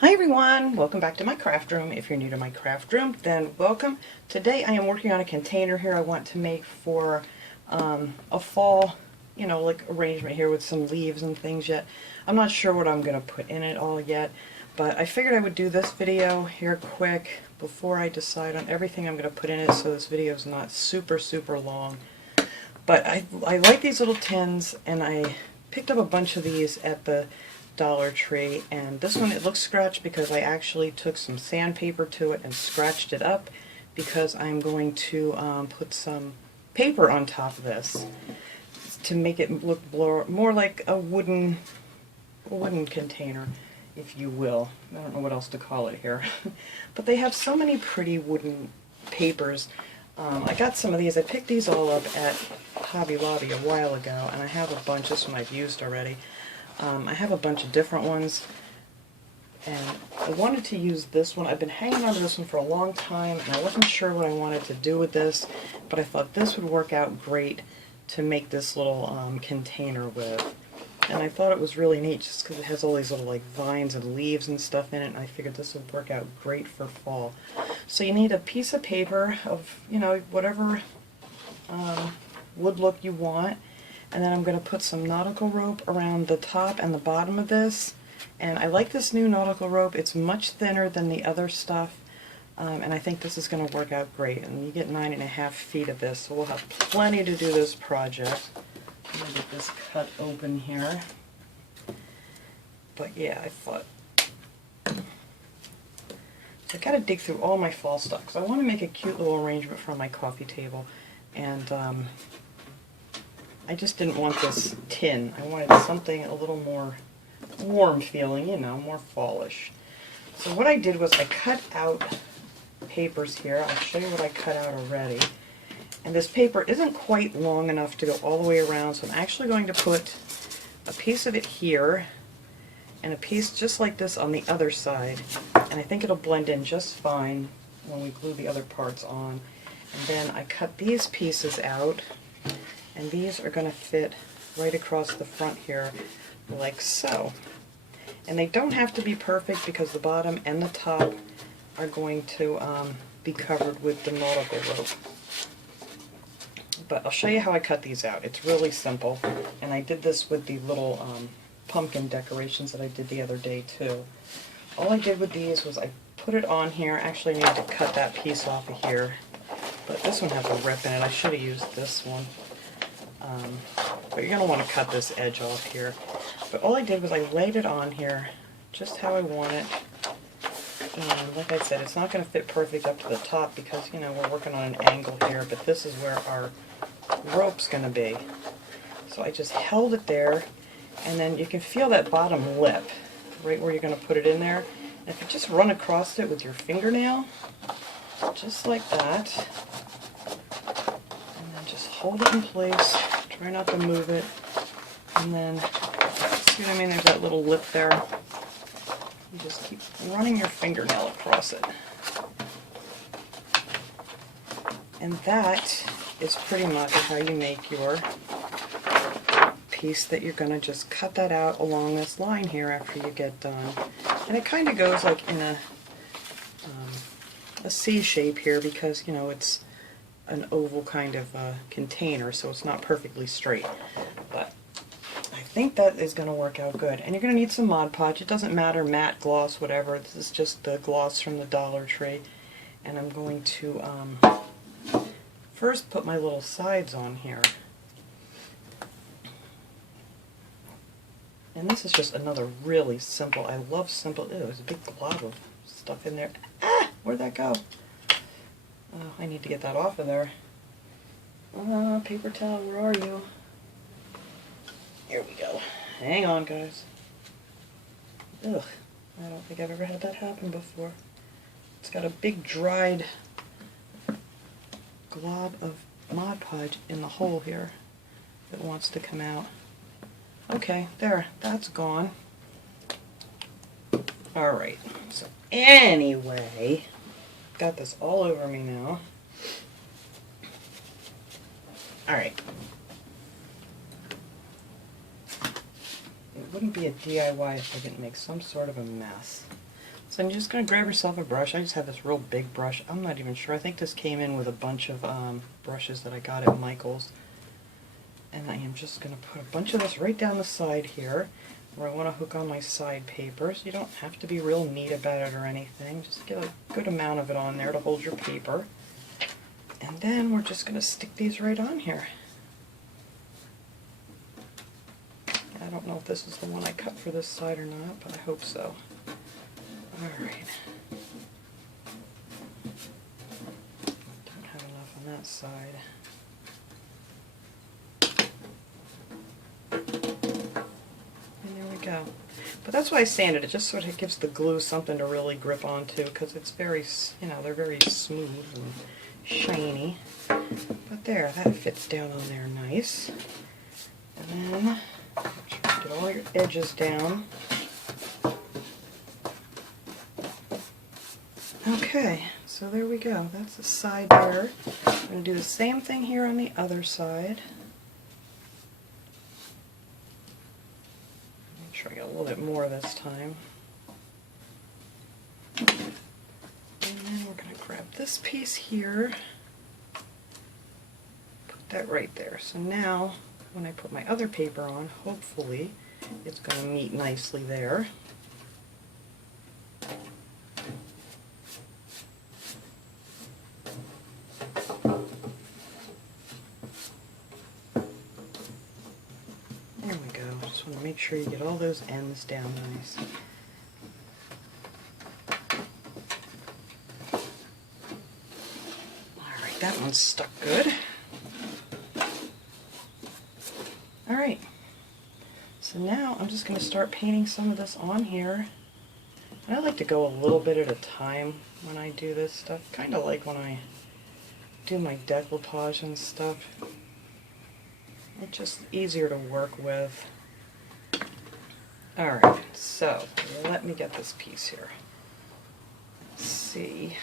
Hi everyone, welcome back to my craft room. If you're new to my craft room, then welcome. Today I am working on a container here I want to make for a fall, like arrangement here with some leaves and things yet. I'm not sure what I'm going to put in it all yet, but I figured I would do this video here quick before I decide on everything I'm going to put in it, so this video is not super long. But I like these little tins, and I picked up a bunch of these at the Dollar Tree, and this one, it looks scratched because I actually took some sandpaper to it and scratched it up because I'm going to put some paper on top of this to make it look more like a wooden container, if you will. I don't know what else to call it here. But they have so many pretty wooden papers. I got some of these. I picked these all up at Hobby Lobby a while ago, and I have a bunch. This one I've used already. I have a bunch of different ones, and I wanted to use this one. I've been hanging on to this one for a long time, and I wasn't sure what I wanted to do with this, but I thought this would work out great to make this little container with. And I thought it was really neat just because it has all these little like vines and leaves and stuff in it, and I figured this would work out great for fall. So you need a piece of paper of, whatever wood look you want. And then I'm going to put some nautical rope around the top and the bottom of this. And I like this new nautical rope. It's much thinner than the other stuff. And I think this is going to work out great. And you get 9.5 feet of this, so we'll have plenty to do this project. I'm going to get this cut open here. But yeah, I thought... So I got to dig through all my fall stuff, because I want to make a cute little arrangement for my coffee table. And I just didn't want this tin. I wanted something a little more warm feeling, more fallish. So what I did was I cut out papers here. I'll show you what I cut out already. And this paper isn't quite long enough to go all the way around, so I'm actually going to put a piece of it here and a piece just like this on the other side. And I think it'll blend in just fine when we glue the other parts on. And then I cut these pieces out. And these are going to fit right across the front here, like so. And they don't have to be perfect because the bottom and the top are going to be covered with the nautical rope. But I'll show you how I cut these out. It's really simple. And I did this with the little pumpkin decorations that I did the other day too. All I did with these was I put it on here. Actually, I need to cut that piece off of here. But this one has a rip in it. I should have used this one. But you're going to want to cut this edge off here. But all I did was I laid it on here just how I want it. And like I said, it's not going to fit perfect up to the top because, we're working on an angle here, but this is where our rope's going to be. So I just held it there, and then you can feel that bottom lip right where you're going to put it in there. And if you just run across it with your fingernail, just like that, and then just hold it in place. Try not to move it, and then, see what I mean, there's that little lip there. You just keep running your fingernail across it. And that is pretty much how you make your piece that you're going to just cut that out along this line here after you get done. And it kind of goes like in a C shape here because, it's an oval kind of container, so it's not perfectly straight. But I think that is going to work out good. And you're going to need some Mod Podge. It doesn't matter, matte, gloss, whatever. This is just the gloss from the Dollar Tree. And I'm going to first put my little sides on here. And this is just another really simple, I love simple, ew, there's a big glob of stuff in there. Ah! Where'd that go? Oh, I need to get that off of there. Paper towel, where are you? Here we go. Hang on, guys. Ugh, I don't think I've ever had that happen before. It's got a big dried glob of Mod Podge in the hole here that wants to come out. Okay, there, that's gone. Alright, so anyway, got this all over me now. Alright. It wouldn't be a DIY if I didn't make some sort of a mess. So I'm just going to grab yourself a brush. I just have this real big brush. I'm not even sure. I think this came in with a bunch of brushes that I got at Michael's. And I am just going to put a bunch of this right down the side here, where I want to hook on my side papers. You don't have to be real neat about it or anything. Just get a good amount of it on there to hold your paper. And then we're just going to stick these right on here. I don't know if this is the one I cut for this side or not, but I hope so. Alright. Don't have enough on that side. And there we go. But that's why I sanded it, just so it gives the glue something to really grip onto, because it's very, they're very smooth and shiny. But there, that fits down on there nice. And then get all your edges down. Okay, so there we go. That's the side there. I'm going to do the same thing here on the other side. Make sure I get a little bit more this time. And then we're going to grab this piece here. Put that right there. So now, when I put my other paper on, hopefully it's going to meet nicely there. There we go. Just want to make sure you get all those ends down nice. Alright, that one's stuck good. Alright, so now I'm just going to start painting some of this on here. And I like to go a little bit at a time when I do this stuff, kind of like when I do my decoupage and stuff. It's just easier to work with. Alright, so let me get this piece here. Let's see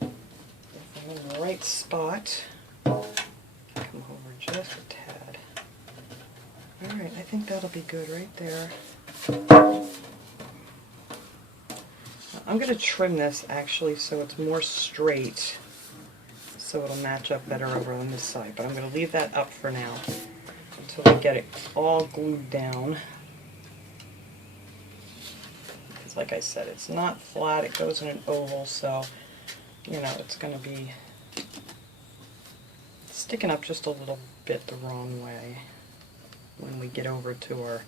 if I'm in the right spot. Come over just a tad. Alright, I think that'll be good right there. I'm going to trim this actually so it's more straight, so it'll match up better over on this side, but I'm going to leave that up for now until we get it all glued down. Because like I said, it's not flat, it goes in an oval, so it's going to be sticking up just a little bit the wrong way when we get over to our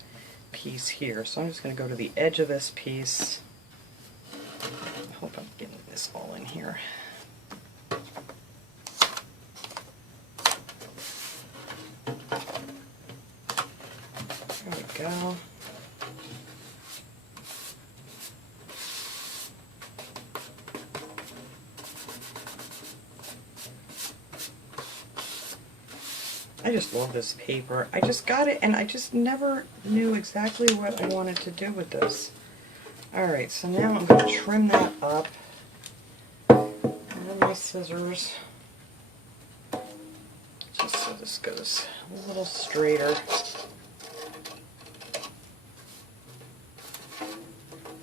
piece here. So I'm just going to go to the edge of this piece. I hope I'm getting this all in here. There we go. I just love this paper. I just got it and I just never knew exactly what I wanted to do with this. Alright, so now I'm going to trim that up. And then my scissors, just so this goes a little straighter.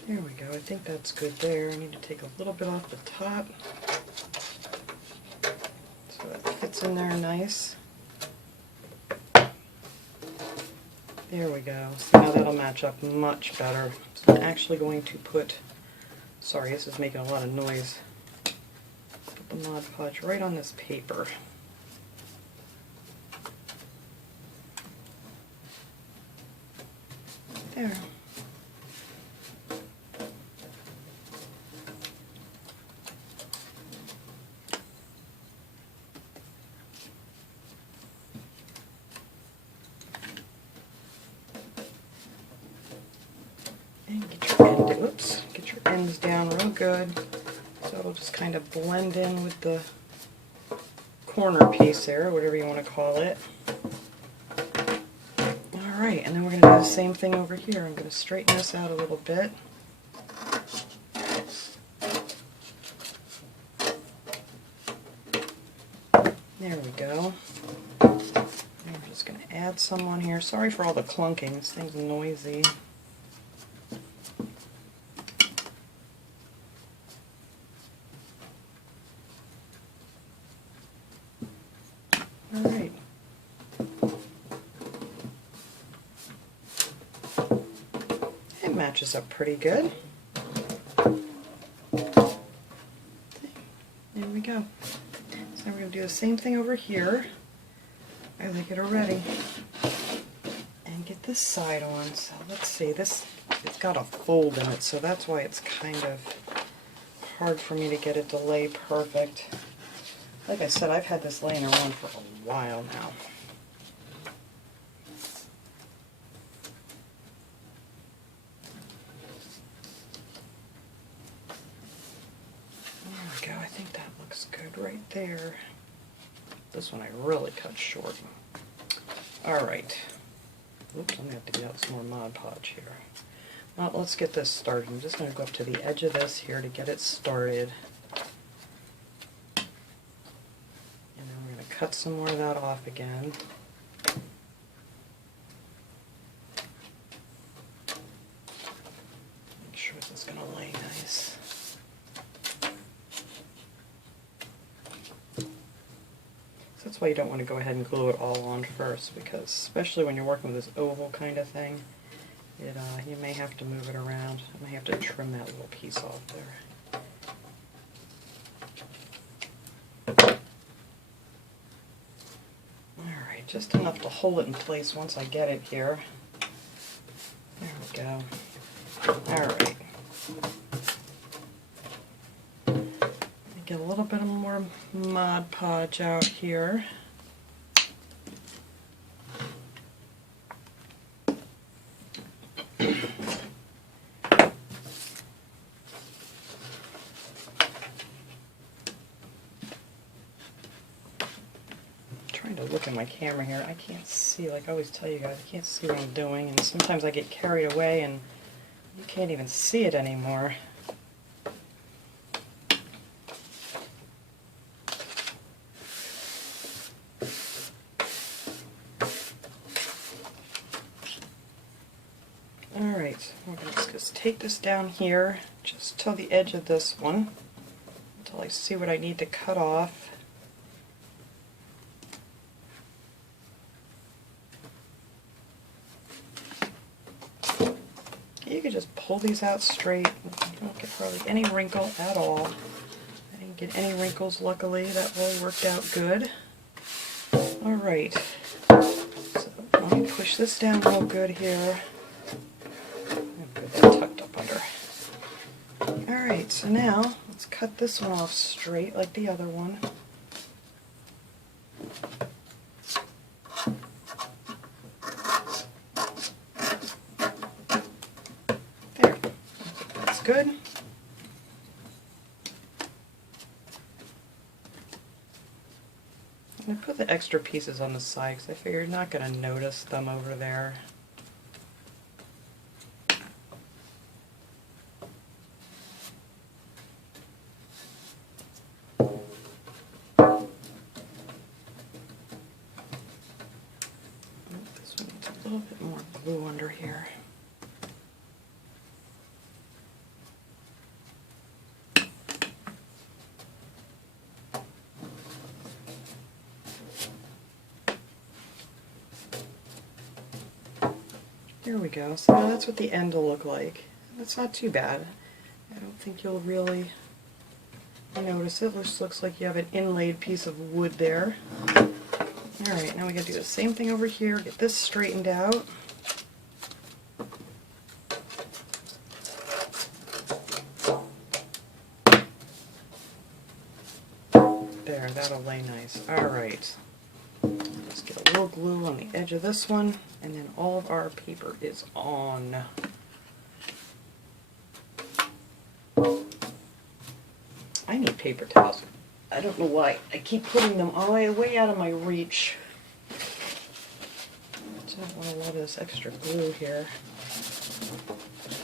There we go. I think that's good there. I need to take a little bit off the top so that fits in there nice. There we go. So now that'll match up much better. So I'm actually going to put, sorry, this is making a lot of noise, put the Mod Podge right on this paper. There. And get your ends down real good, so it'll just kind of blend in with the corner piece there, whatever you want to call it. Alright, and then we're going to do the same thing over here. I'm going to straighten this out a little bit. There we go. And we're just going to add some on here. Sorry for all the clunking, this thing's noisy. matches up pretty good. There we go. So now we're going to do the same thing over here. I like it already. And get this side on. So let's see, this, it's got a fold in it, so that's why it's kind of hard for me to get it to lay perfect. Like I said, I've had this laying around for a while now. There we go, I think that looks good right there. This one I really cut short. Alright. Oops, I'm going to have to get out some more Mod Podge here. Well, let's get this started. I'm just going to go up to the edge of this here to get it started. And then we're going to cut some more of that off again. Make sure this is going to lay nice. So that's why you don't want to go ahead and glue it all on first, because especially when you're working with this oval kind of thing, you may have to move it around. I may have to trim that little piece off there. Alright, just enough to hold it in place once I get it here. There we go. Alright. Get a little bit more Mod Podge out here. Trying to look at my camera here. I can't see, like I always tell you guys, I can't see what I'm doing, and sometimes I get carried away and you can't even see it anymore. Alright, we're going to just take this down here, just till the edge of this one, until I see what I need to cut off. You can just pull these out straight. You don't get hardly any wrinkle at all. I didn't get any wrinkles, luckily. That all worked out good. Alright, so let me push this down real good here. Get that tucked up under. Alright, so now let's cut this one off straight like the other one. There, that's good. I put the extra pieces on the side because I figure you're not going to notice them over there. This one needs a little bit more glue under here. There we go. So now that's what the end will look like. That's not too bad. I don't think you'll really notice it. Just looks like you have an inlaid piece of wood there. Alright, now we gotta do the same thing over here. Get this straightened out. There, that'll lay nice. Alright. Let's get a little glue on the edge of this one, and then all of our paper is on. I need paper towels. I don't know why. I keep putting them all the way out of my reach. I don't want a lot of this extra glue here.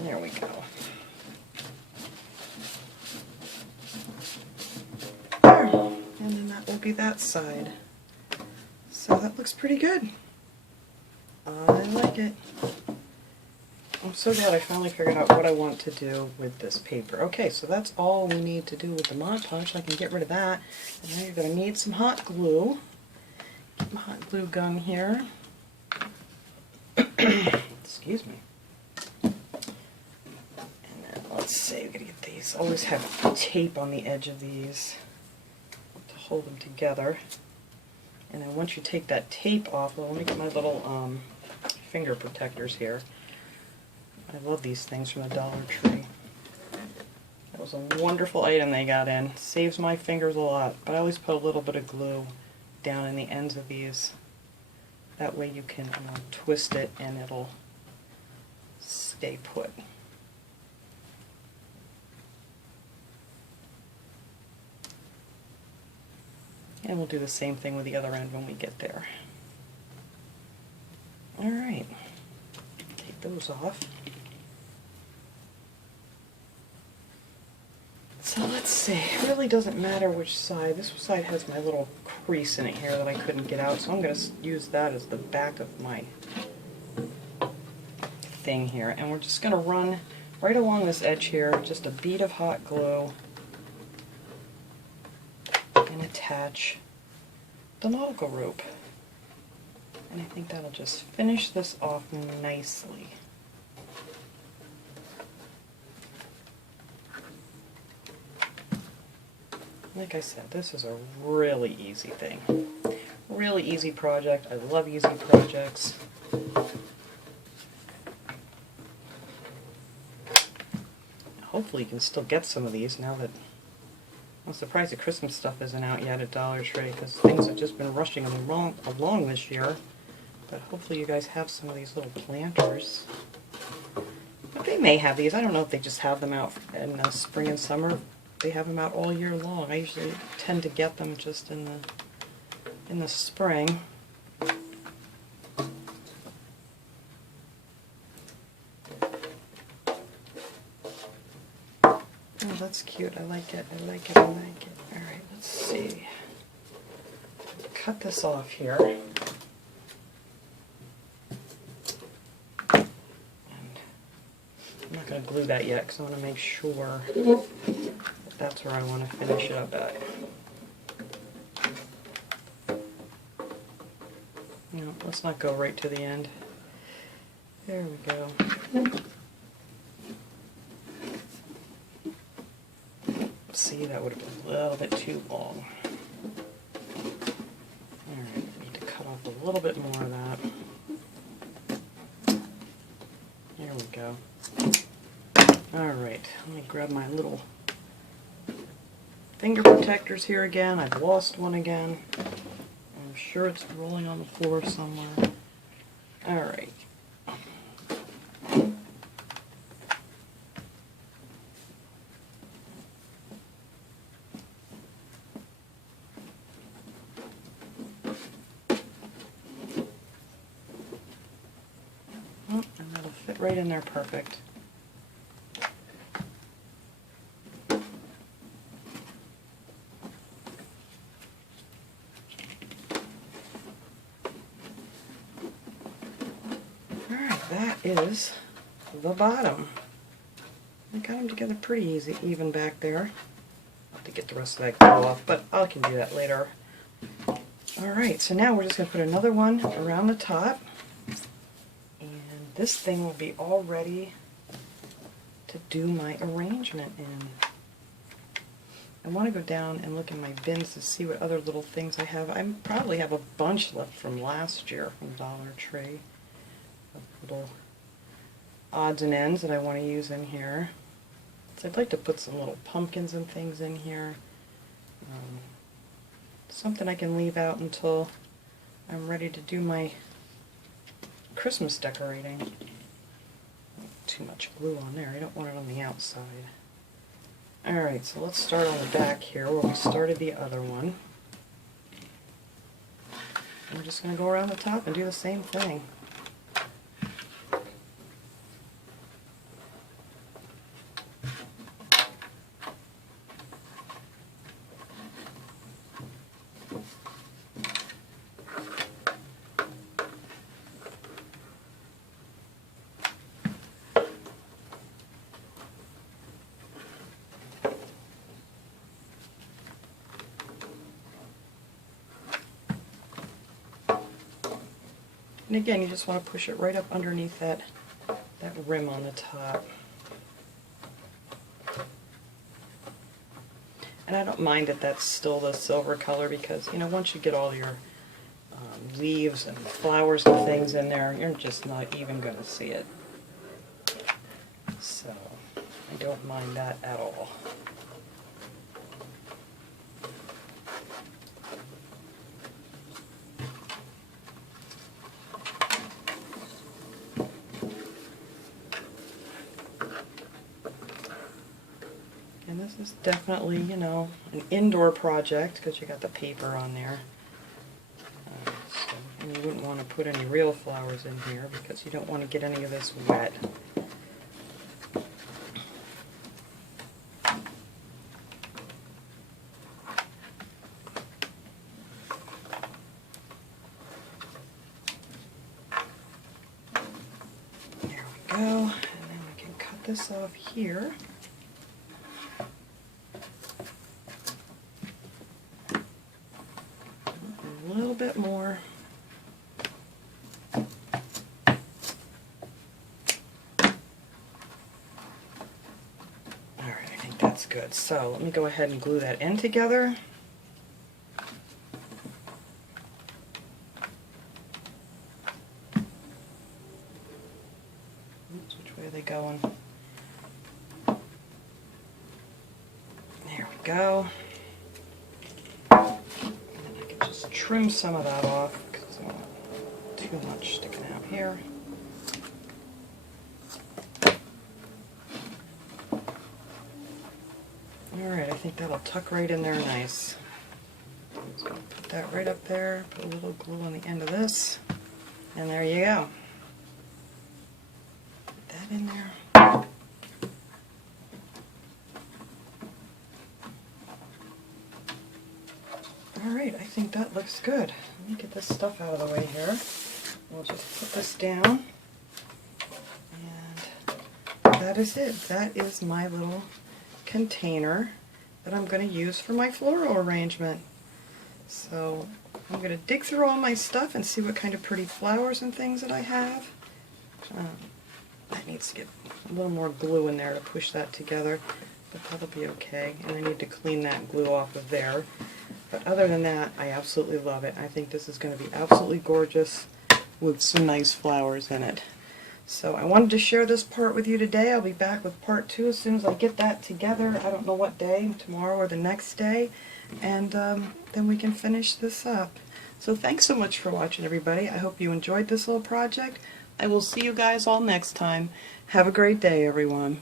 There we go. There. And then that will be that side. So that looks pretty good. I like it. I'm so glad I finally figured out what I want to do with this paper. Okay, so that's all we need to do with the Mod Podge. I can get rid of that. And now you're going to need some hot glue. Get my hot glue gun here. Excuse me. let's see, we gotta get these. Always have tape on the edge of these to hold them together. And then once you take that tape off, well, let me get my little finger protectors here. I love these things from the Dollar Tree. That was a wonderful item they got in. Saves my fingers a lot, but I always put a little bit of glue down in the ends of these. That way you can twist it and it'll stay put. And we'll do the same thing with the other end when we get there. Alright, take those off. So let's see, it really doesn't matter which side. This side has my little crease in it here that I couldn't get out, so I'm going to use that as the back of my thing here. And we're just going to run right along this edge here, just a bead of hot glue, and attach the nautical rope. And I think that'll just finish this off nicely. Like I said, this is a really easy thing. Really easy project. I love easy projects. Hopefully you can still get some of these now that... I'm surprised the Christmas stuff isn't out yet at Dollar Tree, because things have just been rushing along this year. But hopefully you guys have some of these little planters. But they may have these. I don't know if they just have them out in the spring and summer. They have them out all year long. I usually tend to get them just in the spring. Oh, that's cute. I like it. I like it. I like it. All right, let's see. Cut this off here. And I'm not going to glue that yet because I want to make sure that's where I want to finish it up at. No, let's not go right to the end. There we go. See, that would have been a little bit too long. Alright, I need to cut off a little bit more of that. There we go. Alright, let me grab my little finger protectors here again. I've lost one again. I'm sure it's rolling on the floor somewhere. Alright. Oh, and that'll fit right in there perfect. That is the bottom. I got them together pretty easy, even back there. I'll have to get the rest of that glue off, but I can do that later. Alright, so now we're just going to put another one around the top. And this thing will be all ready to do my arrangement in. I want to go down and look in my bins to see what other little things I have. I probably have a bunch left from last year from Dollar Tree. Little odds and ends that I want to use in here. So I'd like to put some little pumpkins and things in here. Something I can leave out until I'm ready to do my Christmas decorating. Too much glue on there. I don't want it on the outside. Alright, so let's start on the back here where we started the other one. And we're just going to go around the top and do the same thing. And again, you just want to push it right up underneath that rim on the top. And I don't mind that that's still the silver color because, you know, once you get all your leaves and flowers and things in there, you're just not even going to see it. So I don't mind that at all. And this is definitely, you know, an indoor project because you got the paper on there. And you wouldn't want to put any real flowers in here because you don't want to get any of this wet. There we go. And then we can cut this off here. A little bit more. That's good. So let me go ahead and glue that in together. Oops, which way are they going? There we go. And then I can just trim some of that off because I don't want too much sticking out here. Alright, I think that'll tuck right in there nice. Just gonna put that right up there, put a little glue on the end of this, and there you go. Put that in there. Alright, I think that looks good. Let me get this stuff out of the way here. We'll just put this down. And that is it. That is my little container that I'm going to use for my floral arrangement. So I'm going to dig through all my stuff and see what kind of pretty flowers and things that I have. That needs to get a little more glue in there to push that together, but that'll be okay. And I need to clean that glue off of there. But other than that, I absolutely love it. I think this is going to be absolutely gorgeous with some nice flowers in it. So I wanted to share this part with you today. I'll be back with part 2 as soon as I get that together. I don't know what day, tomorrow or the next day. And then we can finish this up. So thanks so much for watching, everybody. I hope you enjoyed this little project. I will see you guys all next time. Have a great day, everyone.